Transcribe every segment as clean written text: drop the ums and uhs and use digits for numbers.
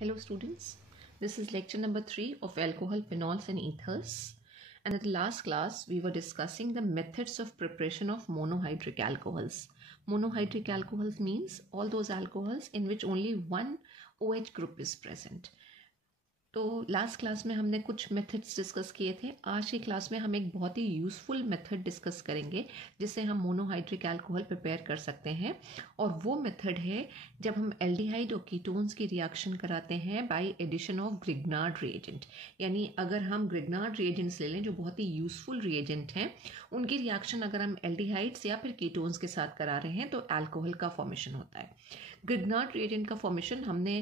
Hello students, this is lecture number 3 of alcohol, phenols and ethers. And in the last class, we were discussing the methods of preparation of monohydric alcohols. Monohydric alcohols means all those alcohols in which only one OH group is present. तो last class में हमने कुछ methods discuss किए थे. आज की class में हम एक बहुत ही यूज़फुल मेथड डिस्कस करेंगे जिससे हम मोनोहाइड्रिक अल्कोहल प्रिपेयर कर सकते हैं. और वो मेथड है जब हम एल्डिहाइड और कीटोन्स की रिएक्शन कराते हैं by addition of Grignard reagent. यानी अगर हम ग्रिग्नार्ड रिएजेंट्स ले लें जो बहुत ही यूज़फुल रिएजेंट हैं, उनकी रिएक्शन अगर हम एल्डिहाइड्स या फिर कीटोन्स के साथ करा रहे हैं तो अल्कोहल का फॉर्मेशन होता है. ग्रिग्नार्ड रिएजेंट का फॉर्मेशन हमने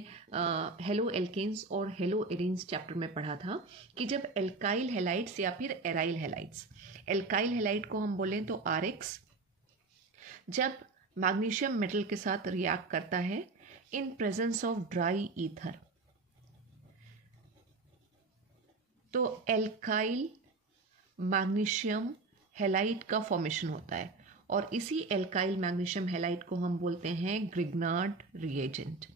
हेलो एल्केन्स और हेलो एरीन्स चैप्टर में पढ़ा था कि जब एल्काइल हैलाइड्स या फिर एराइल हैलाइड्स, एल्काइल हैलाइड को हम बोलें तो RX, जब मैग्नीशियम मेटल के साथ रिएक्ट करता है in presence of dry ether, तो एल्काइल मैग्नीशियम हैलाइड का फॉर्मेशन होता है. और इसी एल्काइल मैग्नीशियम हैलाइड को हम बोलते हैं ग्रिग्नार्ड रिएजेंट.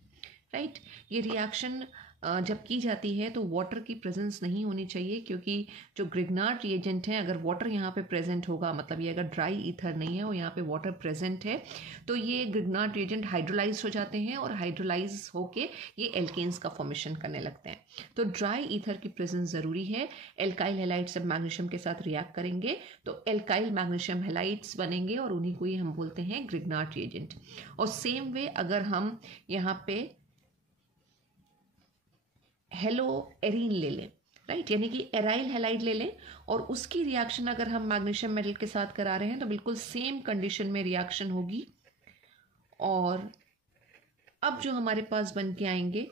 राइट, ये रिएक्शन जब की जाती है तो वाटर की प्रेजेंस नहीं होनी चाहिए, क्योंकि जो ग्रिग्नार्ड रिएजेंट है, अगर वाटर यहाँ पे प्रेजेंट होगा, मतलब ये अगर ड्राई ईथर नहीं है और यहाँ पे वाटर प्रेजेंट है, तो ये ग्रिग्नार्ड रिएजेंट हाइड्रोलाइज हो जाते हैं और हाइड्रोलाइज होके ये एल्केन्स का फॉर्मेशन करने लगते हैं. तो ड्राई ईथर की प्रेजेंस ज़रूरी है. एल्काइल हैलाइड्स जब मैग्नीशियम के साथ रिएक्ट करेंगे तो एल्काइल मैग्नीशियम हैलाइड्स बनेंगे और उन्हीं को ही हम बोलते हैं ग्रिग्नार्ड रिएजेंट. और सेम वे अगर हम यहाँ पे हेलो एरीन ले लें, राइट, यानी कि एराइल हैलाइड ले लें और उसकी रिएक्शन अगर हम मैग्नीशियम मेटल के साथ करा रहे हैं तो बिल्कुल सेम कंडीशन में रिएक्शन होगी. और अब जो हमारे पास बन के आएंगे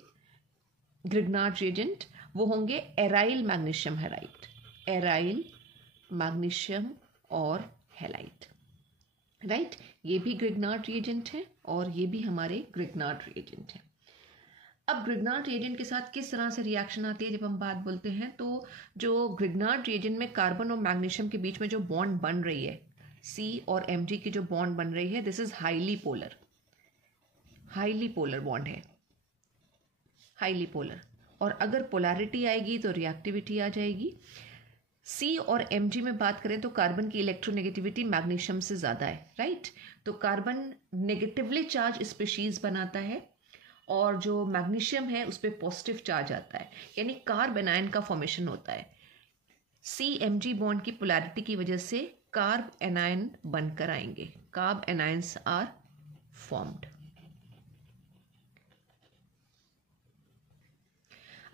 ग्रिग्नार्ड रिएजेंट वो होंगे aryl magnesium halide, aryl magnesium और हैलाइड. राइट, ये भी ग्रिग्नार्ड रिएजेंट है और ये भी हमारे ग्रिग्नार्ड रिएजेंट है. अब ग्रिग्नार्ड रिएजेंट के साथ किस तरह से रिएक्शन आती है जब हम बात बोलते हैं, तो जो ग्रिग्नार्ड रिएजेंट में कार्बन और मैग्नीशियम के बीच में जो बॉन्ड बन रही है, C और Mg की जो बॉन्ड बन रही है, this is highly polar, highly polar bond है, हाईली पोलर. और अगर पोलैरिटी आएगी तो रिएक्टिविटी आ जाएगी. C और Mg में बात करें तो कार्बन की इलेक्ट्रोनेगेटिविटी मैग्नीशियम से ज़्यादा है. राइट, तो कार्बन नेगेटिवली चार्ज स्पीशीज बनाता है और जो मैग्नीशियम है उस पर पॉजिटिव चार्ज आता है, यानी कार्ब एनायन का फॉर्मेशन होता है. CMg बॉन्ड की पोलैरिटी की वजह से कार्ब एनायन बनकर आएंगे, कार्ब एनायंस आर फॉर्म्ड.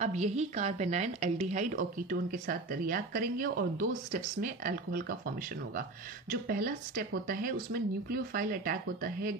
अब यही कार्ब एनायन एल्डिहाइड और कीटोन के साथ रिएक्ट करेंगे और 2 स्टेप्स में अल्कोहल का फॉर्मेशन होगा. जो पहला स्टेप होता है उसमें न्यूक्लियोफाइल अटैक होता है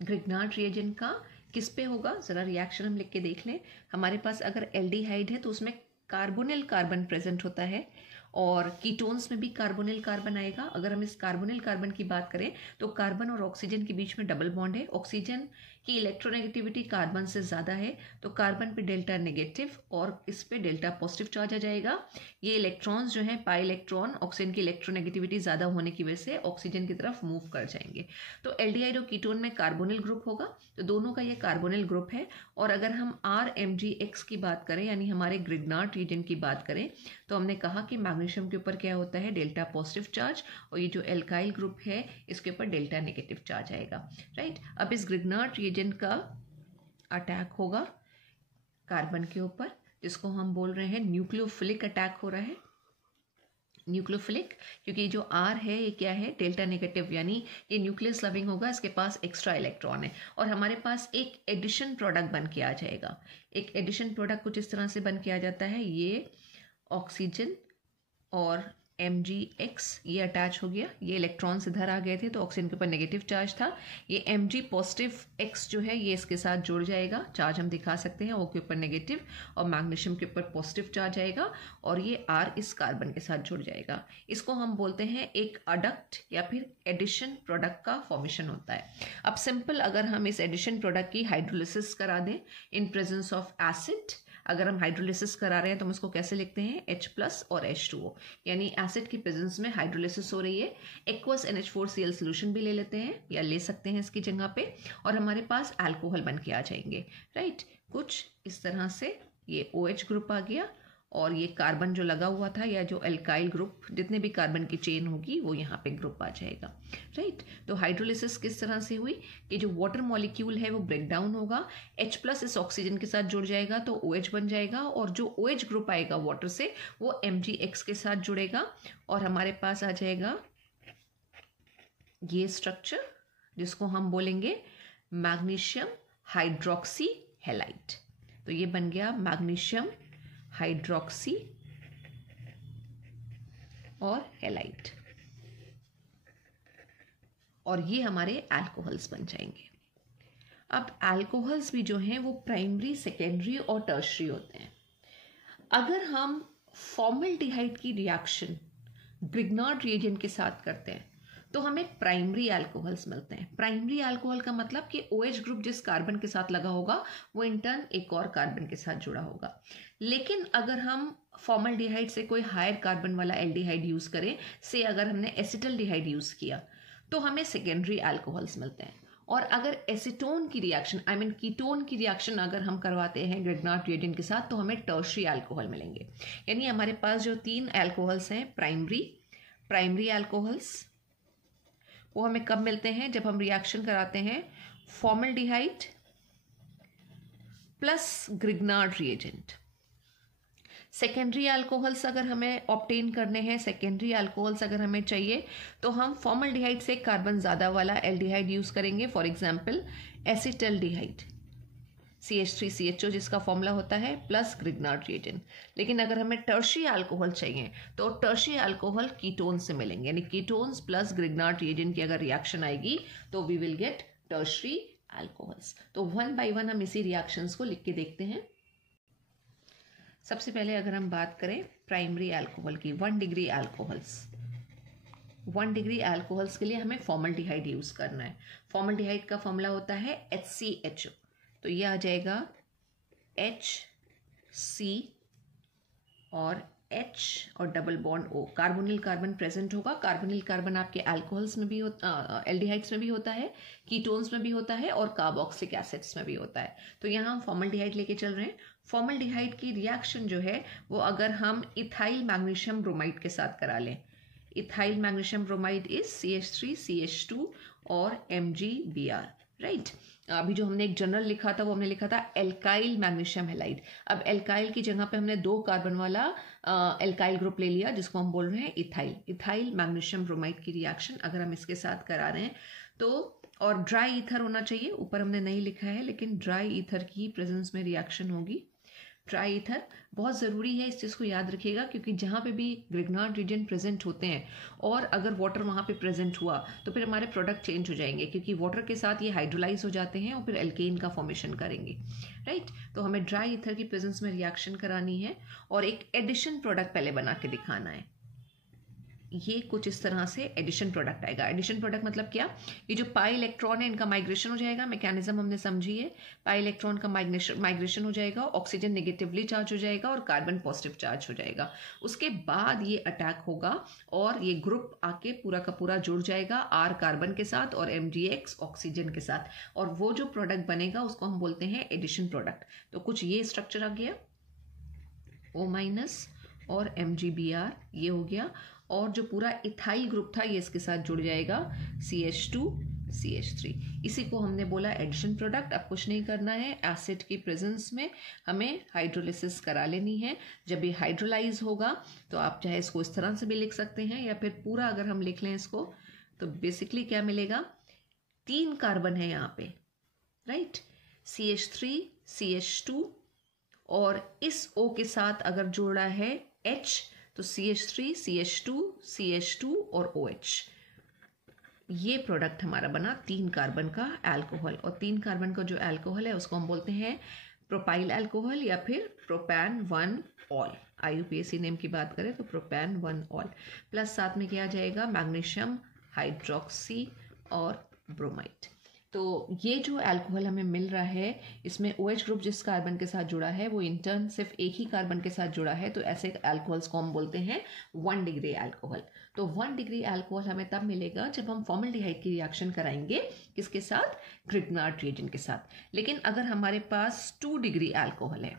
ग्रिग्नार्ड रिएजेंट का. किस पे होगा, ज़रा रिएक्शन हम लिख के देख लें. हमारे पास अगर एल्डिहाइड है तो उसमें कार्बोनिल कार्बन प्रेजेंट होता है और कीटोन्स में भी कार्बोनिल कार्बन आएगा. अगर हम इस कार्बोनिल कार्बन की बात करें तो कार्बन और ऑक्सीजन के बीच में डबल बॉन्ड है. ऑक्सीजन की इलेक्ट्रोनेगेटिविटी कार्बन से ज़्यादा है तो कार्बन पे डेल्टा नेगेटिव और इस पे डेल्टा पॉजिटिव चार्ज आ जाएगा. ये इलेक्ट्रॉन्स जो हैं, पाई इलेक्ट्रॉन, ऑक्सीजन की इलेक्ट्रोनेगेटिविटी ज़्यादा होने की वजह से ऑक्सीजन की तरफ मूव कर जाएंगे. तो एल्डिहाइड और कीटोन में कार्बोनिल ग्रुप होगा, तो दोनों का ये कार्बोनिल ग्रुप है. और अगर हम RMgX की बात करें, यानी हमारे ग्रिग्नार्ड रिएजेंट की बात करें, तो हमने कहा कि मैग्नीशियम के ऊपर क्या होता है, डेल्टा पॉजिटिव चार्ज, और ये जो एल्काइल ग्रुप है इसके ऊपर डेल्टा नेगेटिव चार्ज आएगा. राइट, अब इस ग्रिग्नार्ड रिएजेंट का अटैक होगा कार्बन के ऊपर, जिसको हम बोल रहे हैं न्यूक्लियोफिलिक अटैक हो रहा है. न्यूक्लियोफिलिक क्योंकि जो R है ये क्या है, डेल्टा नेगेटिव, यानी ये न्यूक्लियस लविंग होगा, इसके पास एक्स्ट्रा इलेक्ट्रॉन है और हमारे पास एक एडिशन प्रोडक्ट बन के आ जाएगा. एक एडिशन प्रोडक्ट कुछ इस तरह से बन के आ जाता है, ये ऑक्सीजन और Mgx ये अटैच हो गया. ये इलेक्ट्रॉन्स इधर आ गए थे तो ऑक्सीजन के ऊपर नेगेटिव चार्ज था. ये Mg पॉजिटिव X जो है ये इसके साथ जुड़ जाएगा, चार्ज हम दिखा सकते हैं, O के ऊपर नेगेटिव और मैग्नीशियम के ऊपर पॉजिटिव चार्ज आएगा और ये R इस कार्बन के साथ जुड़ जाएगा. इसको हम बोलते हैं एक अडक्ट या फिर एडिशन प्रोडक्ट का फॉर्मेशन होता है. अब सिंपल अगर हम इस एडिशन प्रोडक्ट की हाइड्रोलिसिस करा दें इन प्रेजेंस ऑफ एसिड, अगर हम हाइड्रोलिसिस करा रहे हैं तो हम इसको कैसे लिखते हैं, H+ और H2O, यानी एसिड की प्रेजेंस में हाइड्रोलिसिस हो रही है। एक्वस NH4Cl सोल्यूशन भी ले लेते हैं या ले सकते हैं इसकी जगह पे, और हमारे पास अल्कोहल बन के आ जाएंगे, राइट। कुछ इस तरह से ये OH ग्रुप आ गया, और ये कार्बन जो लगा हुआ था या जो एल्काइल ग्रुप, जितने भी कार्बन की चेन होगी वो यहाँ पे ग्रुप आ जाएगा, राइट। तो हाइड्रोलिसिस किस तरह से हुई कि जो वाटर मॉलिक्यूल है वो ब्रेक डाउन होगा, H+ इस ऑक्सीजन के साथ जुड़ जाएगा तो OH बन जाएगा, और जो OH ग्रुप आएगा वाटर से वो MgX के साथ जुड़ेगा, और हमारे पास आ जाएगा ये स्ट्रक्चर जिसको हम बोलेंगे मैग्नीशियम हाइड्रोक्सी हैलाइड। तो ये बन गया मैग्नीशियम हाइड्रोक्सी और हैलाइड, और ये हमारे अल्कोहल्स बन जाएंगे। अब अल्कोहल्स भी जो हैं वो प्राइमरी, सेकेंडरी और टर्शरी होते हैं। अगर हम फॉर्मल्डिहाइड की रिएक्शन ग्रिग्नार्ड रिएजेंट के साथ करते हैं तो हमें प्राइमरी अल्कोहल्स मिलते हैं। प्राइमरी अल्कोहल का मतलब कि OH ग्रुप जिस कार्बन के साथ लगा होगा वो इन टर्न एक और कार्बन के साथ जुड़ा होगा। लेकिन अगर हम फॉर्मल्डिहाइड से कोई हायर कार्बन वाला एल्डिहाइड यूज करें, से अगर हमने एसिटल्डिहाइड यूज किया, तो हमें सेकेंडरी अल्कोहल्स मिलते हैं। और अगर एसीटोन की रिएक्शन कीटोन की रिएक्शन अगर हम करवाते हैं ग्रिग्नार्ड रिएजेंट के साथ तो हमें टर्शरी अल्कोहल मिलेंगे। यानी हमारे पास जो 3 अल्कोहल्स हैं प्राइमरी अल्कोहल्स, वो हमें कब मिलते हैं, जब हम रिएक्शन कराते हैं formaldehyde plus Grignard reagent. Secondary alcohols अगर हमें ऑब्टेन करने हैं, सेकेंडरी अल्कोहल्स अगर हमें चाहिए, तो हम फॉर्मल्डिहाइड से कार्बन ज़्यादा वाला एल्डिहाइड यूज़ करेंगे, फॉर एग्जाम्पल एसिटल्डिहाइड CH3CHO जिसका फॉर्मूला होता है प्लस ग्रिग्नार्ड रिएजेंट। लेकिन अगर हमें टर्शरी अल्कोहल चाहिए तो टर्शरी अल्कोहल कीटोन से मिलेंगे, यानी कीटोन्स प्लस ग्रिग्नार्ड रिएजेंट की अगर रिएक्शन आएगी तो we will get tertiary alcohols. तो 1 बाय 1 हम इसी रिएक्शंस को लिख के देखते हैं। सबसे पहले अगर हम बात करें प्राइमरी अल्कोहल की, 1 डिग्री अल्कोहल्स, 1 डिग्री अल्कोहल्स के लिए हमें फॉर्मल्डिहाइड यूज करना है। फॉर्मल्डिहाइड का फॉर्मूला होता है HCHO, तो ये आ जाएगा HC और H और double bond O, carbonyl carbon present होगा। कार्बोनिल कार्बन आपके अल्कोहल्स में भी होता, एल्डिहाइड्स में भी होता है, कीटोन्स में भी होता है और कार्बोक्सिलिक एसिड्स में भी होता है। तो यहाँ हम फॉर्मल्डिहाइड लेके चल रहे हैं। फॉर्मल्डिहाइड की रिएक्शन जो है वो अगर हम इथाइल मैग्नीशियम ब्रोमाइड के साथ करा लें, ethyl magnesium bromide is CH3CH2 और MgBr, राइट। अभी जो हमने एक जनरल लिखा था वो हमने लिखा था एल्काइल मैग्नीशियम हैलाइड। अब एल्काइल की जगह पे हमने 2 कार्बन वाला एल्काइल ग्रुप ले लिया जिसको हम बोल रहे हैं इथाइल मैग्नीशियम ब्रोमाइड की रिएक्शन अगर हम इसके साथ करा रहे हैं तो, और ड्राई ईथर होना चाहिए, ऊपर हमने नहीं लिखा है लेकिन ड्राई ईथर की प्रेजेंस में रिएक्शन होगी। ड्राई ईथर बहुत ज़रूरी है, इस चीज़ को याद रखिएगा, क्योंकि जहाँ पे भी ग्रिग्नार्ड रिएजेंट प्रेजेंट होते हैं और अगर वाटर वहाँ पे प्रेजेंट हुआ तो फिर हमारे प्रोडक्ट चेंज हो जाएंगे, क्योंकि वाटर के साथ ये हाइड्रोलाइज हो जाते हैं और फिर एल्केन का फॉर्मेशन करेंगे, राइट। तो हमें ड्राई ईथर की प्रेजेंस में रिएक्शन करानी है और एक एडिशन प्रोडक्ट पहले बना के दिखाना है। ये कुछ इस तरह से एडिशन प्रोडक्ट आएगा। एडिशन प्रोडक्ट मतलब क्या, ये जो पाई इलेक्ट्रॉन है इनका माइग्रेशन हो जाएगा, मैकेनिज्म हमने समझी है। पाई इलेक्ट्रॉन का माइग्रेशन हो जाएगा, ऑक्सीजन नेगेटिवली चार्ज हो जाएगा और कार्बन पॉजिटिव चार्ज हो जाएगा। उसके बाद ये अटैक होगा और ये ग्रुप आके पूरा का पूरा जुड़ जाएगा R कार्बन के साथ और MgX ऑक्सीजन के साथ, और वो जो प्रोडक्ट बनेगा उसको हम बोलते हैं एडिशन प्रोडक्ट। तो कुछ ये स्ट्रक्चर आ गया, O- और MgBr ये हो गया, और जो पूरा इथाइल ग्रुप था ये इसके साथ जुड़ जाएगा CH2CH3। इसी को हमने बोला एडिशन प्रोडक्ट। अब कुछ नहीं करना है, एसिड की प्रेजेंस में हमें हाइड्रोलिसिस करा लेनी है। जब ये हाइड्रोलाइज होगा तो आप चाहे इसको इस तरह से भी लिख सकते हैं या फिर पूरा अगर हम लिख लें इसको तो बेसिकली क्या मिलेगा, 3 कार्बन है यहाँ पे, राइट, CH3CH2 और इस O के साथ अगर जोड़ा है H तो CH3CH2 और OH। ये प्रोडक्ट हमारा बना 3 कार्बन का अल्कोहल, और 3 कार्बन का जो अल्कोहल है उसको हम बोलते हैं प्रोपाइल अल्कोहल या फिर प्रोपैन 1 ऑल। IUPAC नेम की बात करें तो प्रोपैन 1 ऑल, प्लस साथ में किया जाएगा मैग्नीशियम हाइड्रोक्सी और ब्रोमाइड। तो ये जो अल्कोहल हमें मिल रहा है इसमें OH ग्रुप जिस कार्बन के साथ जुड़ा है वो इंटर्न सिर्फ एक ही कार्बन के साथ जुड़ा है, तो ऐसे अल्कोहल्स को हम बोलते हैं 1 डिग्री अल्कोहल। तो 1 डिग्री अल्कोहल हमें तब मिलेगा जब हम फॉर्मल्डिहाइड की रिएक्शन कराएंगे किसके साथ, ग्रिग्नार्ड रिएजेंट के साथ। लेकिन अगर हमारे पास 2 डिग्री अल्कोहल है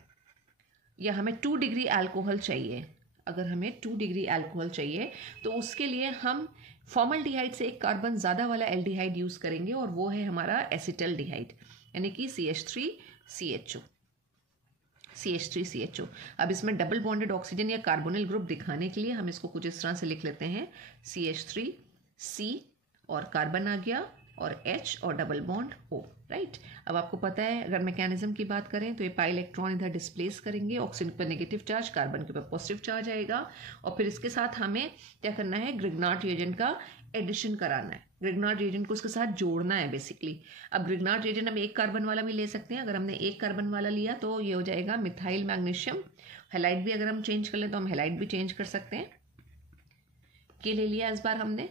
या हमें 2 डिग्री अल्कोहल चाहिए, अगर हमें 2 डिग्री अल्कोहल चाहिए तो उसके लिए हम फॉर्मल्डिहाइड से एक कार्बन ज़्यादा वाला एल्डिहाइड यूज़ करेंगे और वो है हमारा एसिटल्डिहाइड, यानी कि CH3CHO। CH3CHO। अब इसमें डबल बॉन्डेड ऑक्सीजन या कार्बोनिल ग्रुप दिखाने के लिए हम इसको कुछ इस तरह से लिख लेते हैं, CH3C और कार्बन आ गया और H और डबल बॉन्ड O, राइट। अब आपको पता है अगर मैकेनिज्म की बात करें तो ये पाई इलेक्ट्रॉन इधर डिस्प्लेस करेंगे, ऑक्सीजन पर नेगेटिव चार्ज, कार्बन के ऊपर पॉजिटिव चार्ज आएगा और फिर इसके साथ हमें क्या करना है, ग्रिग्नार्ड रिएजेंट का एडिशन कराना है, ग्रिग्नार्ड रिएजेंट को उसके साथ जोड़ना है बेसिकली। अब ग्रिग्नार्ड रिएजेंट हम एक कार्बन वाला भी ले सकते हैं, अगर हमने एक कार्बन वाला लिया तो ये हो जाएगा मिथाइल मैग्नीशियम। हैलाइड भी अगर हम चेंज कर लें तो हम हैलाइड भी चेंज कर सकते हैं। ये ले लिया इस बार हमने।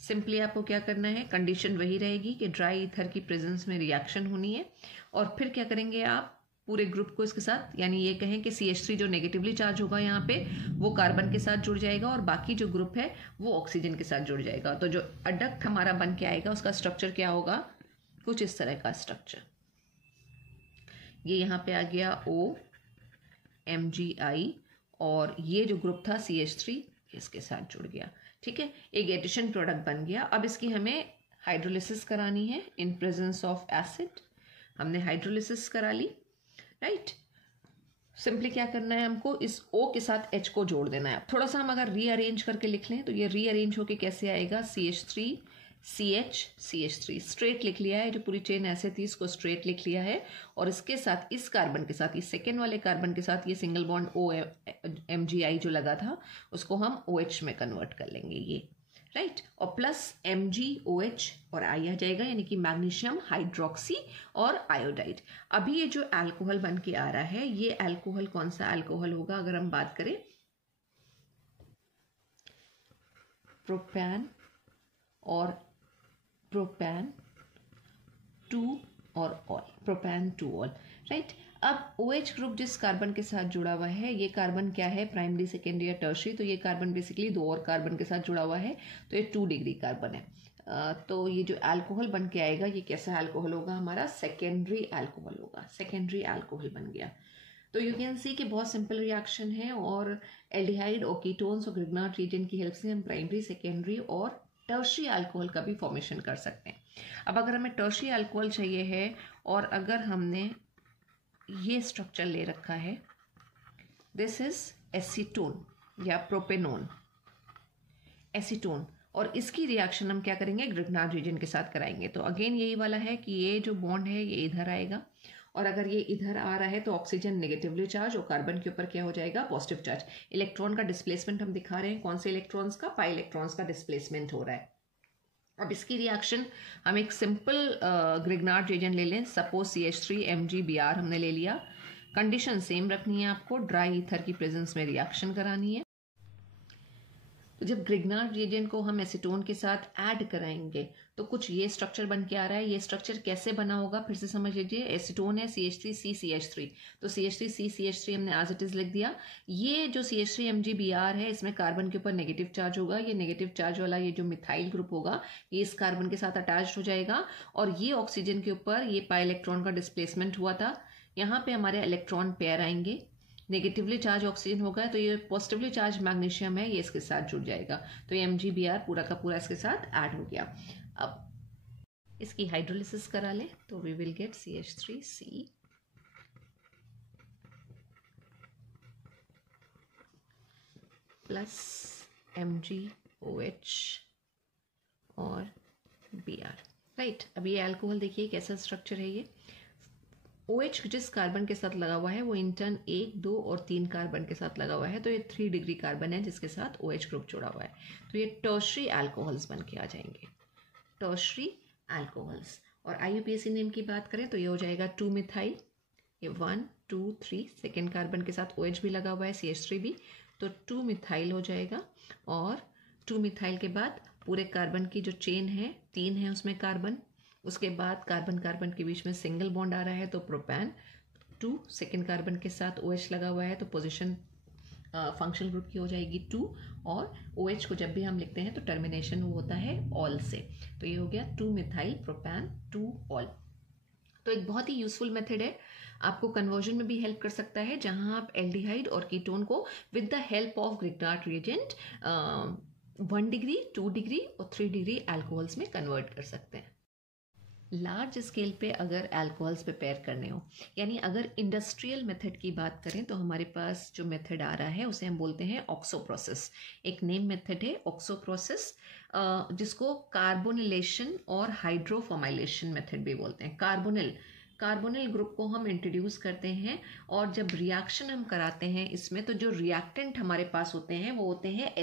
सिंपली आपको क्या करना है, कंडीशन वही रहेगी कि ड्राई ईथर की प्रेजेंस में रिएक्शन होनी है और फिर क्या करेंगे आप पूरे ग्रुप को इसके साथ, यानी ये कहें कि CH3 जो नेगेटिवली चार्ज होगा यहाँ पे वो कार्बन के साथ जुड़ जाएगा और बाकी जो ग्रुप है वो ऑक्सीजन के साथ जुड़ जाएगा। तो जो अडक्ट हमारा बन के आएगा उसका स्ट्रक्चर क्या होगा, कुछ इस तरह का स्ट्रक्चर। ये यहाँ पे आ गया OMgI और ये जो ग्रुप था CH3 इसके साथ जुड़ गया, ठीक है, एक एडिशन प्रोडक्ट बन गया। अब इसकी हमें हाइड्रोलिसिस करानी है इन प्रेजेंस ऑफ एसिड। हमने हाइड्रोलिसिस करा ली, राइट। सिंपली क्या करना है, हमको इस O के साथ H को जोड़ देना है। थोड़ा सा हम अगर रीअरेंज करके लिख लें तो ये रीअरेंज होके कैसे आएगा, CH3CH3 स्ट्रेट लिख लिया है, जो पूरी चेन ऐसे थी इसको स्ट्रेट लिख लिया है और इसके साथ इस कार्बन के साथ, इस सेकेंड वाले कार्बन के साथ ये सिंगल बॉन्ड OMgI जो लगा था उसको हम OH में कन्वर्ट कर लेंगे, ये राइट, और प्लस MgOH और I आ जाएगा, यानी कि मैग्नीशियम हाइड्रोक्सी और आयोडाइड। अभी ये जो अल्कोहल बन के आ रहा है ये अल्कोहल कौन सा अल्कोहल होगा, अगर हम बात करें प्रोपैन और प्रोपैन 2 और ऑल, प्रोपैन 2 ऑल, राइट। अब OH ग्रुप जिस कार्बन के साथ जुड़ा हुआ है ये कार्बन क्या है, प्राइमरी, सेकेंडरी या टर्शरी, तो ये कार्बन बेसिकली 2 और कार्बन के साथ जुड़ा हुआ है, तो ये 2 डिग्री कार्बन है। तो ये जो अल्कोहल बन के आएगा ये कैसा अल्कोहल होगा, हमारा सेकेंडरी अल्कोहल होगा, सेकेंडरी अल्कोहल बन गया। तो यू कैन सी कि बहुत सिंपल रिएक्शन है और एल्डिहाइड और कीटोन्स और ग्रिग्नार्ड रिएजेंट की हेल्प से हम प्राइमरी, सेकेंडरी और टर्शरी अल्कोहल का भी फॉर्मेशन कर सकते हैं। अब अगर हमें टर्शरी अल्कोहल चाहिए है और अगर हमने ये स्ट्रक्चर ले रखा है, दिस इज एसीटोन या प्रोपेनोन, एसीटोन, और इसकी रिएक्शन हम क्या करेंगे, ग्रिग्नार्ड रिएजेंट के साथ कराएंगे। तो अगेन यही वाला है कि ये जो बॉन्ड है ये इधर आएगा और अगर ये इधर आ रहा है तो ऑक्सीजन नेगेटिवली चार्ज और कार्बन के ऊपर क्या हो जाएगा, पॉजिटिव चार्ज। इलेक्ट्रॉन का डिस्प्लेसमेंट हम दिखा रहे हैं, कौन से इलेक्ट्रॉन्स का, पाई इलेक्ट्रॉन्स का डिस्प्लेसमेंट हो रहा है। अब इसकी रिएक्शन हम एक सिंपल ग्रिग्नार्ड रिएजेंट ले लें, सपोज CH3MgBr हमने ले लिया। कंडीशन सेम रखनी है आपको, ड्राई ईथर की प्रेजेंस में रिएक्शन करानी है। तो जब ग्रिग्नार्ड रिएजेंट को हम एसीटोन के साथ ऐड कराएंगे तो कुछ ये स्ट्रक्चर बन के आ रहा है। ये स्ट्रक्चर कैसे बना होगा फिर से समझ लीजिए, एसीटोन है CH3CCH3, तो CH3CCH3 हमने एज इट इज लिख दिया। ये जो CH3MgBr है इसमें कार्बन के ऊपर नेगेटिव चार्ज होगा, ये नेगेटिव चार्ज वाला ये जो मिथाइल ग्रुप होगा ये इस कार्बन के साथ अटैच हो जाएगा और ये ऑक्सीजन के ऊपर ये पाई इलेक्ट्रॉन का डिस्प्लेसमेंट हुआ था, यहाँ पे हमारे इलेक्ट्रॉन पेयर आएंगे, नेगेटिवली चार्ज ऑक्सीजन होगा तो ये पॉजिटिवली चार्ज मैग्नीशियम है ये इसके साथ जुड़ जाएगा, तो ये MgBr पूरा का पूरा इसके साथ ऐड हो गया। अब इसकी हाइड्रोलिसिस करा ले तो we will get CH3C plus MgOH और Br, राइट। अब ये अल्कोहल देखिए कैसा स्ट्रक्चर है, ये OH जिस कार्बन के साथ लगा हुआ है वो इंटर्न 1, 2 और 3 कार्बन के साथ लगा हुआ है, तो ये 3 डिग्री कार्बन है जिसके साथ OH ग्रुप जुड़ा हुआ है, तो ये टर्शरी अल्कोहल्स बन के आ जाएंगे, टर्शरी अल्कोहल्स। और IUPAC नेम की बात करें तो ये हो जाएगा 2 मिथाइल, ये 1, 2, 3 सेकेंड कार्बन के साथ OH भी लगा हुआ है, CH3 भी, तो 2 मिथाइल हो जाएगा। और 2 मिथाइल के बाद पूरे कार्बन की जो चेन है 3 है उसमें कार्बन, उसके बाद कार्बन कार्बन के बीच में सिंगल बॉन्ड आ रहा है तो प्रोपैन 2, सेकेंड कार्बन के साथ OH लगा हुआ है तो पोजिशन फंक्शनल ग्रुप की हो जाएगी 2, और OH को जब भी हम लिखते हैं तो टर्मिनेशन वो होता है ऑल से, तो ये हो गया 2 मिथाइल प्रोपैन 2 ऑल। तो एक बहुत ही यूजफुल मेथड है, आपको कन्वर्जन में भी हेल्प कर सकता है, जहां आप एल्डिहाइड और कीटोन को with the help of Grignard reagent 1 degree 2 degree और 3 डिग्री अल्कोहल्स में कन्वर्ट कर सकते हैं। लार्ज स्केल पे अगर अल्कोहल्स प्रिपेयर करने हो, यानी अगर इंडस्ट्रियल मेथड की बात करें तो हमारे पास जो मेथड आ रहा है उसे हम बोलते हैं ऑक्सो प्रोसेस। एक नेम मेथड है ऑक्सो प्रोसेस, जिसको कार्बोनिलेशन और हाइड्रोफॉर्माइलेशन मेथड भी बोलते हैं। कार्बोनिल ग्रुप को हम इंट्रोड्यूस करते हैं और जब रिएक्शन हम कराते हैं इसमें, तो जो रिएक्टेंट हमारे पास होते हैं वो होते हैं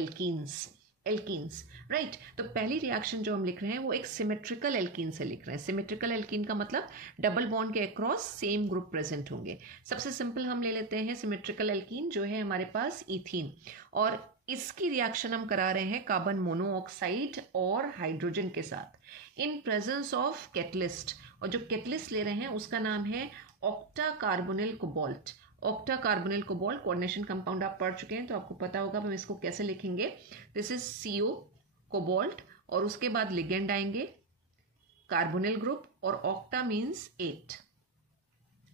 एल्कीन्स, राइट। तो पहली रिएक्शन जो हम लिख रहे हैं वो एक सिमेट्रिकल एल्कीन से लिख रहे हैं। सिमेट्रिकल एल्कीन का मतलब डबल बॉन्ड के अक्रॉस सेम ग्रुप प्रेजेंट होंगे। सबसे सिंपल हम ले लेते हैं सिमेट्रिकल एल्कीन, जो है हमारे पास इथीन, और इसकी रिएक्शन हम करा रहे हैं कार्बन मोनोऑक्साइड और हाइड्रोजन के साथ इन प्रेजेंस ऑफ कैटलिस्ट, और जो कैटलिस्ट ले रहे हैं उसका नाम है octa carbonyl cobalt. Octa carbonyl cobalt coordination compound आप पढ़ चुके हैं तो आपको पता होगा हम इसको कैसे लिखेंगे। दिस इज CO कोबाल्ट, और उसके बाद लिगेंड आएंगे कार्बोनिल ग्रुप, और ऑक्टा मीन्स 8,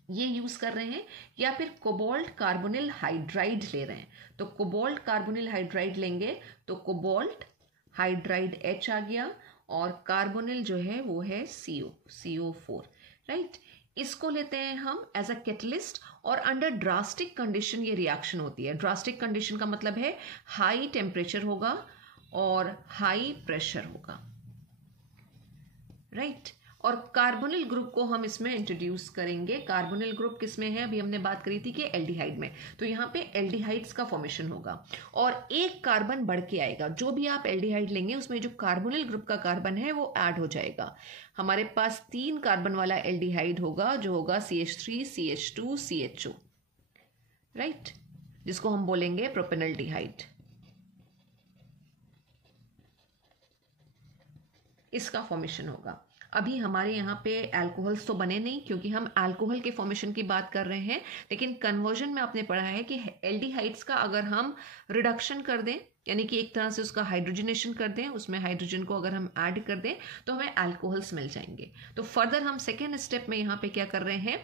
ये यूज कर रहे हैं। या फिर कोबाल्ट कार्बोनिल हाइड्राइड ले रहे हैं, तो कोबाल्ट कार्बोनिल हाइड्राइड लेंगे तो कोबाल्ट हाइड्राइड H आ गया, और कार्बोनिल जो है वो है CO4, राइट। इसको लेते हैं हम एज अ कैटलिस्ट, और अंडर ड्रास्टिक कंडीशन ये रिएक्शन होती है। ड्रास्टिक कंडीशन का मतलब है हाई टेम्परेचर होगा और हाई प्रेशर होगा, राइट। और कार्बोनिल ग्रुप को हम इसमें इंट्रोड्यूस करेंगे। कार्बोनिल ग्रुप किसमें है, अभी हमने बात करी थी कि एल्डिहाइड में, तो यहाँ पे एल्डिहाइड्स का फॉर्मेशन होगा और एक कार्बन बढ़ के आएगा। जो भी आप एल्डिहाइड लेंगे उसमें जो कार्बोनिल ग्रुप का कार्बन है वो ऐड हो जाएगा। हमारे पास 3 कार्बन वाला एल्डिहाइड होगा, जो होगा CH3 CH2 CHO, राइट, जिसको हम बोलेंगे प्रोपेनल्डिहाइड। इसका फॉर्मेशन होगा। अभी हमारे यहाँ पे अल्कोहल्स तो बने नहीं, क्योंकि हम अल्कोहल के फॉर्मेशन की बात कर रहे हैं, लेकिन कन्वर्जन में आपने पढ़ा है कि एल्डिहाइड्स का अगर हम रिडक्शन कर दें, यानी कि एक तरह से उसका हाइड्रोजनेशन कर दें, उसमें हाइड्रोजन को अगर हम ऐड कर दें तो हमें अल्कोहल्स मिल जाएंगे। तो फर्दर हम सेकेंड स्टेप में यहाँ पे क्या कर रहे हैं,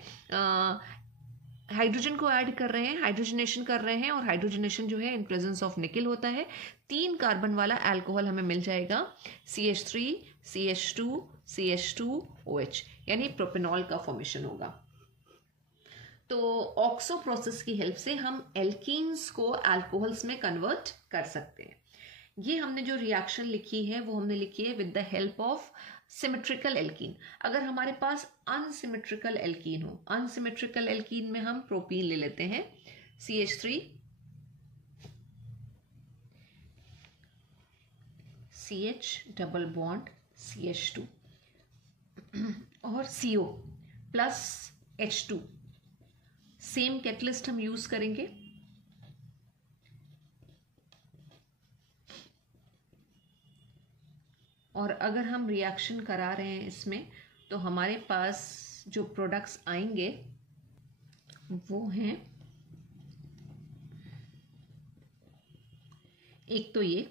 हाइड्रोजन को ऐड कर रहे हैं, हाइड्रोजनेशन कर रहे हैं, और हाइड्रोजनेशन जो है इन प्रेजेंस ऑफ निकेल होता है। 3 कार्बन वाला अल्कोहल हमें मिल जाएगा, CH3 CH2 CH2 OH, यानी प्रोपेनॉल का फॉर्मेशन होगा। तो ऑक्सो प्रोसेस की हेल्प से हम एल्कीन्स को अल्कोहल्स में कन्वर्ट कर सकते हैं। ये हमने जो रिएक्शन लिखी है वो हमने लिखी है with the help of symmetrical alkene. अगर हमारे पास अनसिमेट्रिकल एल्कीन हो, अनसिमेट्रिकल एल्कीन में हम प्रोपीन ले लेते हैं, CH3 CH double bond CH2 और CO plus H2, same catalyst हम यूज करेंगे। और अगर हम रिएक्शन करा रहे हैं इसमें, तो हमारे पास जो प्रोडक्ट्स आएंगे वो हैं, एक तो ये,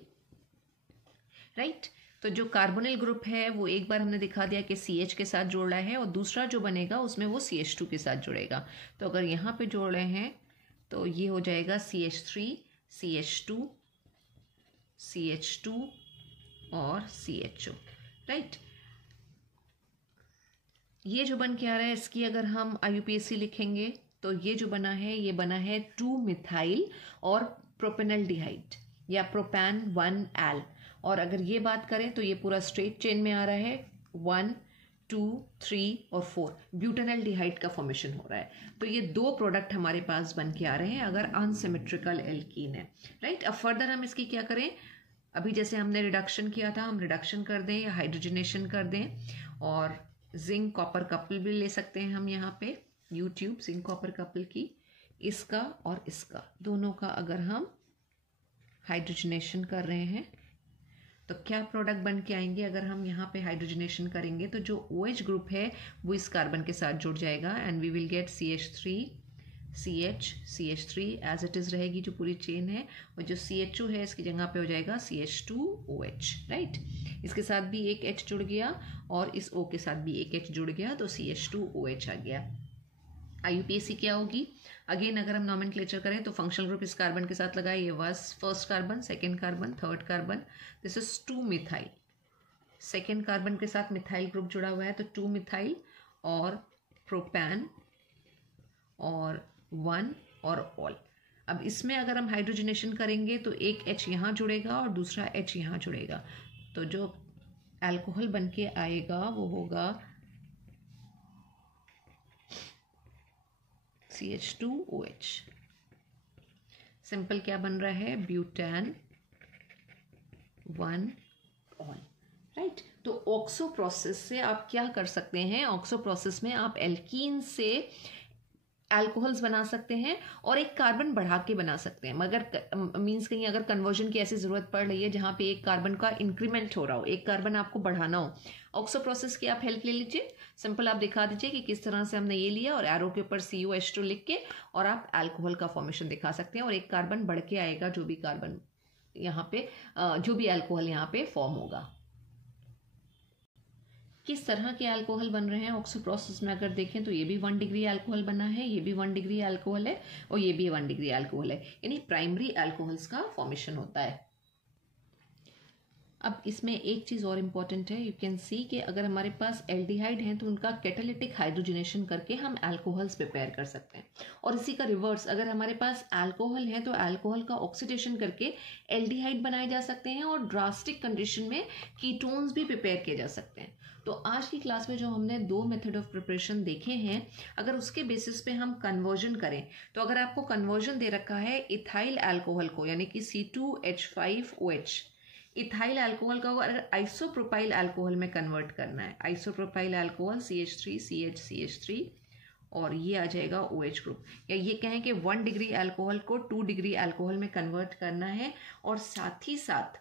राइट। तो जो कार्बोनिल ग्रुप है वो एक बार हमने दिखा दिया कि CH के साथ जोड़ रहा है, और दूसरा जो बनेगा उसमें वो CH2 के साथ जुड़ेगा। तो अगर यहाँ पे जोड़ रहे हैं तो ये हो जाएगा CH3 CH2 CH2 और CHO, राइट। ये जो बन के आ रहा है, इसकी अगर हम IUPAC लिखेंगे तो ये जो बना है, ये बना है 2 मिथाइल और प्रोपेनल्डिहाइड या प्रोपैन 1 एल। और अगर ये बात करें तो ये पूरा स्ट्रेट चेन में आ रहा है, 1 2 3 और 4 ब्यूटेनल्डिहाइड का फॉर्मेशन हो रहा है। तो ये 2 प्रोडक्ट हमारे पास बन के आ रहे हैं अगर अनसिमेट्रिकल एल्कीन है, राइट। अब फर्दर हम इसकी क्या करें, अभी जैसे हमने रिडक्शन किया था, हम रिडक्शन कर दें या हाइड्रोजनेशन कर दें, और जिंक कॉपर कपल भी ले सकते हैं हम यहाँ पे, यूट्यूब जिंक कॉपर कपल की, इसका और इसका दोनों का अगर हम हाइड्रोजनेशन कर रहे हैं तो क्या प्रोडक्ट बन के आएंगे अगर हम यहाँ पे हाइड्रोजनेशन करेंगे, तो जो OH ग्रुप है वो इस कार्बन के साथ जुड़ जाएगा and we will get CH3 CH3 as it is रहेगी जो पूरी चेन है, और जो CHO है इसकी जगह पे हो जाएगा CH2OH, राइट। इसके साथ भी एक H जुड़ गया और इस O के साथ भी एक H जुड़ गया, तो CH2OH आ गया। IUPAC क्या होगी? अगेन अगर हम नॉमेनक्लेचर करें तो फंक्शनल ग्रुप इस कार्बन के साथ लगाए, ये was first carbon, second carbon, third carbon, this is 2 methyl. Second carbon के साथ मिथाइल ग्रुप जुड़ा हुआ है तो 2 मिथाइल और प्रोपैन और 1 और ऑल। अब इसमें अगर हम हाइड्रोजनेशन करेंगे तो एक H यहाँ जुड़ेगा और दूसरा H यहाँ जुड़ेगा, तो जो अल्कोहल बन के आएगा वो होगा CH2OH। सिंपल क्या बन रहा है? Butane 1 all, right. तो ऑक्सो प्रोसेस से आप क्या कर सकते हैं? ऑक्सो प्रोसेस में आप एल्कीन से अल्कोहल्स बना सकते हैं और एक कार्बन बढ़ा के बना सकते हैं, मगर मींस कहीं अगर कन्वर्जन की ऐसी ज़रूरत पड़ रही है जहाँ पे एक कार्बन का इंक्रीमेंट हो रहा हो, एक कार्बन आपको बढ़ाना हो, ऑक्सो प्रोसेस की आप हेल्प ले लीजिए। सिंपल आप दिखा दीजिए कि किस तरह से हमने ये लिया और एरो के ऊपर COH2 लिख के और आप अल्कोहल का फॉर्मेशन दिखा सकते हैं और एक कार्बन बढ़ के आएगा, जो भी कार्बन यहाँ पे जो भी अल्कोहल यहाँ पे फॉर्म होगा। किस तरह के अल्कोहल बन रहे हैं ऑक्सो प्रोसेस में अगर देखें तो ये भी 1 डिग्री अल्कोहल बना है, ये भी 1 डिग्री अल्कोहल है और ये भी 1 डिग्री अल्कोहल है, यानी प्राइमरी अल्कोहल्स का फॉर्मेशन होता है। अब इसमें एक चीज़ और इम्पॉर्टेंट है, यू कैन सी कि अगर हमारे पास एल्डिहाइड हैं तो उनका कैटालिटिक हाइड्रोजनेशन करके हम अल्कोहल्स प्रिपेयर कर सकते हैं, और इसी का रिवर्स अगर हमारे पास अल्कोहल है तो अल्कोहल का ऑक्सीडेशन करके एल्डिहाइड बनाए जा सकते हैं और ड्रास्टिक कंडीशन में कीटोन्स भी प्रिपेयर किए जा सकते हैं। तो आज की क्लास में जो हमने 2 मेथड ऑफ प्रिपरेशन देखे हैं, अगर उसके बेसिस पे हम कन्वर्जन करें तो अगर आपको कन्वर्जन दे रखा है इथाइल अल्कोहल को यानी कि C2H5OH, इथाइल अल्कोहल का अगर आइसोप्रोपाइल अल्कोहल में कन्वर्ट करना है, आइसोप्रोपाइल अल्कोहल CH3CH3 और ये आ जाएगा OH ग्रुप, या ये कहें कि 1 डिग्री अल्कोहल को 2 डिग्री अल्कोहल में कन्वर्ट करना है और साथ ही साथ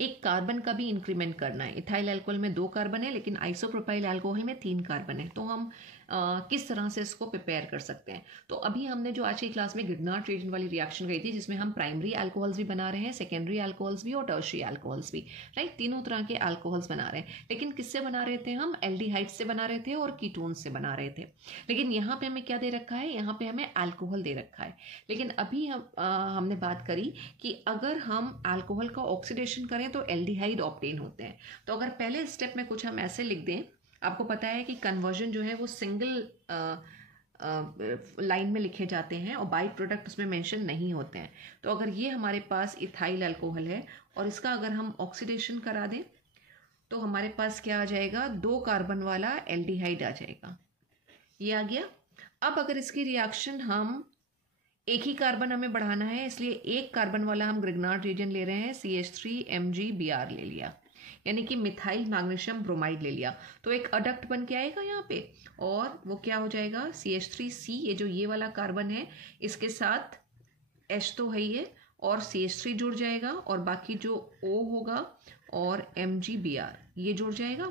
एक कार्बन का भी इंक्रीमेंट करना है। इथाइल अल्कोहल में 2 कार्बन है लेकिन आइसोप्रोपाइल अल्कोहल में 3 कार्बन है, तो हम किस तरह से इसको प्रिपेयर कर सकते हैं? तो अभी हमने जो आज की क्लास में गिरनार्ड रीजन वाली रिएक्शन गई थी जिसमें हम प्राइमरी अल्कोहल्स भी बना रहे हैं, सेकेंडरी अल्कोहल्स भी और टर्शियरी अल्कोहल्स भी, राइट। तीनों तरह के अल्कोहल्स बना रहे हैं, लेकिन किससे बना रहे थे? हम एल्डिहाइड से बना रहे थे और कीटोन से बना रहे थे। लेकिन यहाँ पे हमें क्या दे रखा है? यहाँ पे हमें अल्कोहल दे रखा है। लेकिन अभी हमने बात करी कि अगर हम अल्कोहल का ऑक्सीडेशन करें तो एल्डिहाइड ऑब्टेन होते हैं। तो अगर पहले स्टेप में कुछ हम ऐसे लिख दें, आपको पता है कि कन्वर्जन जो है वो सिंगल लाइन में लिखे जाते हैं और बाई प्रोडक्ट उसमें मेंशन नहीं होते हैं। तो अगर ये हमारे पास इथाइल अल्कोहल है और इसका अगर हम ऑक्सीडेशन करा दें तो हमारे पास क्या आ जाएगा? 2 कार्बन वाला एल्डिहाइड आ जाएगा, ये आ गया। अब अगर इसकी रिएक्शन हम एक ही कार्बन हमें बढ़ाना है, इसलिए एक कार्बन वाला हम ग्रिग्नार्ड रीजन ले रहे हैं, CH3MgBr ले लिया, यानी कि मिथाइल मैग्नीशियम ब्रोमाइड ले लिया, तो एक अडक्ट बन के आएगा यहाँ पे और वो क्या हो जाएगा? CH3C, ये जो ये वाला कार्बन है इसके साथ H तो है ही है और CH3 जुड़ जाएगा और बाकी जो O होगा और MgBr ये जुड़ जाएगा।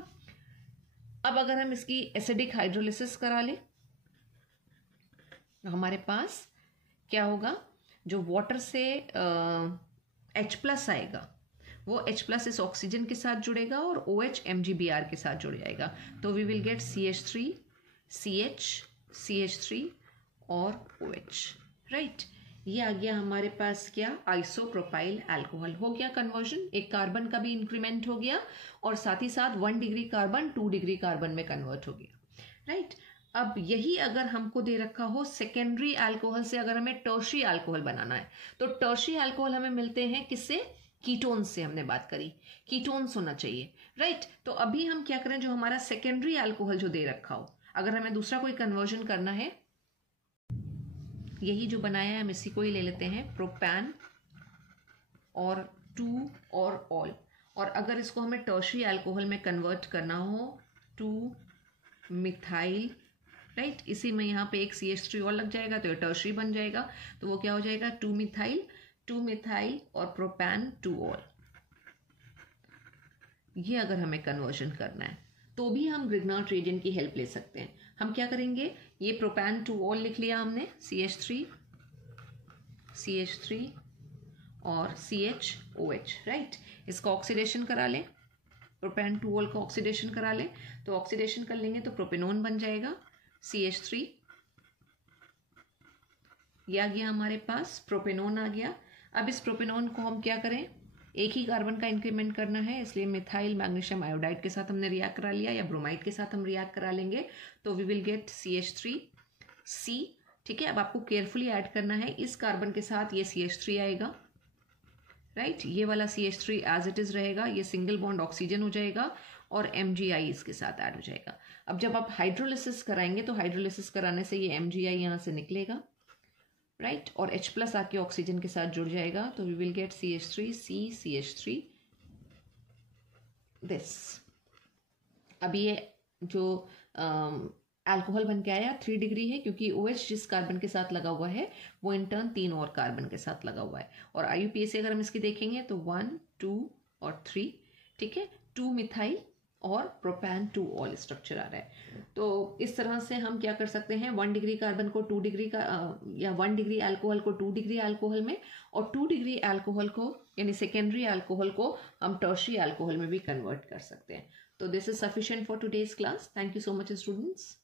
अब अगर हम इसकी एसिडिक हाइड्रोलिसिस करा ले तो हमारे पास क्या होगा? जो वाटर से H+ आएगा वो H+ इस ऑक्सीजन के साथ जुड़ेगा और OH MgBr के साथ जुड़ जाएगा, तो we will get CH3 CH3 और OH, राइट। ये आ गया हमारे पास क्या? Isopropyl alcohol. हो गया कन्वर्जन, एक कार्बन का भी इंक्रीमेंट हो गया और साथ ही साथ 1 डिग्री कार्बन 2 डिग्री कार्बन में कन्वर्ट हो गया, राइट। अब यही अगर हमको दे रखा हो सेकेंडरी अल्कोहल से अगर हमें टर्शियरी अल्कोहल बनाना है तो टर्शियरी अल्कोहल हमें मिलते हैं किससे? कीटोन्स से। हमने बात करी कीटोन्स होना चाहिए, राइट। तो अभी हम क्या करें? जो हमारा सेकेंडरी अल्कोहल जो दे रखा हो, अगर हमें दूसरा कोई कन्वर्जन करना है, यही जो बनाया है हम इसी को ही ले लेते हैं, प्रोपैन और 2 और ऑल। और अगर इसको हमें टर्शियरी अल्कोहल में कन्वर्ट करना हो 2 मिथाइल, राइट, इसी में यहाँ पे एक CH3 और लग जाएगा तो ये टर्शियरी बन जाएगा, तो वो क्या हो जाएगा? 2 मिथाइल और प्रोपैन 2 ऑल, ये अगर हमें कन्वर्जन करना है तो भी हम ग्रिग्नार्ड रिएजेंट की हेल्प ले सकते हैं। हम क्या करेंगे, ये प्रोपैन टू ऑल लिख लिया हमने, CH3 और CHOH, राइट। इसका ऑक्सीडेशन करा लें, प्रोपैन टू ऑल का ऑक्सीडेशन करा लें, तो ऑक्सीडेशन कर लेंगे तो प्रोपेनोन बन जाएगा, CH3, ये आ गया हमारे पास, प्रोपेनोन आ गया। अब इस प्रोपेनोन को हम क्या करें, एक ही कार्बन का इंक्रीमेंट करना है, इसलिए मिथाइल मैग्नीशियम आयोडाइड के साथ हमने रिएक्ट करा लिया, या ब्रोमाइड के साथ हम रिएक्ट करा लेंगे, तो वी विल गेट CH3C, ठीक है। अब आपको केयरफुली ऐड करना है, इस कार्बन के साथ ये CH3 आएगा, राइट, ये वाला CH3 एज इट इज रहेगा, ये सिंगल बॉन्ड ऑक्सीजन हो जाएगा और MgI इसके साथ ऐड हो जाएगा। अब जब आप हाइड्रोलिसिस कराएंगे तो हाइड्रोलिसिस कराने से ये MgI यहाँ से निकलेगा, राइट, और H+ आके ऑक्सीजन के साथ जुड़ जाएगा, तो we will get CH3C CH3 this. अब ये जो अल्कोहल बन के आया 3 डिग्री है, क्योंकि OH जिस कार्बन के साथ लगा हुआ है वो इन टर्न 3 और कार्बन के साथ लगा हुआ है। और IUPAC अगर हम इसकी देखेंगे तो 1 2 और 3, ठीक है, 2 मिथाइल और प्रोपैन टू ऑल स्ट्रक्चर आ रहा है। तो इस तरह से हम क्या कर सकते हैं, 1 डिग्री कार्बन को 2 डिग्री का या 1 डिग्री अल्कोहल को 2 डिग्री अल्कोहल में, और 2 डिग्री अल्कोहल को यानी सेकेंडरी अल्कोहल को हम टर्शियरी अल्कोहल में भी कन्वर्ट कर सकते हैं। तो this is sufficient for today's class. Thank you so much students.